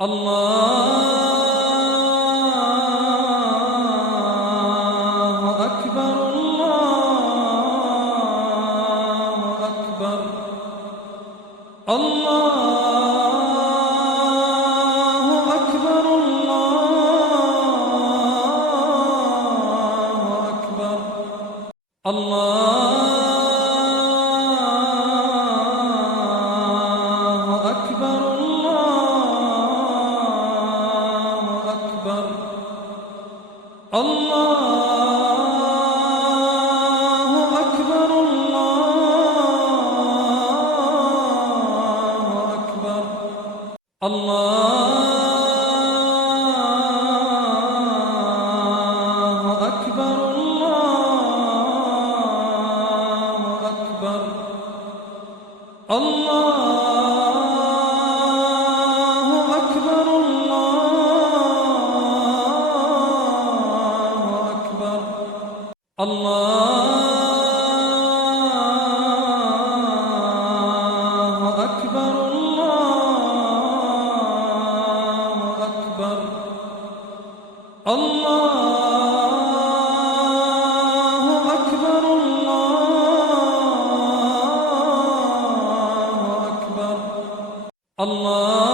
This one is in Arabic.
الله أكبر الله أكبر الله أكبر الله أكبر الله أكبر الله أكبر الله أكبر الله أكبر الله أكبر الله أكبر الله أكبر الله أكبر الله أكبر الله أكبر الله أكبر الله أكبر الله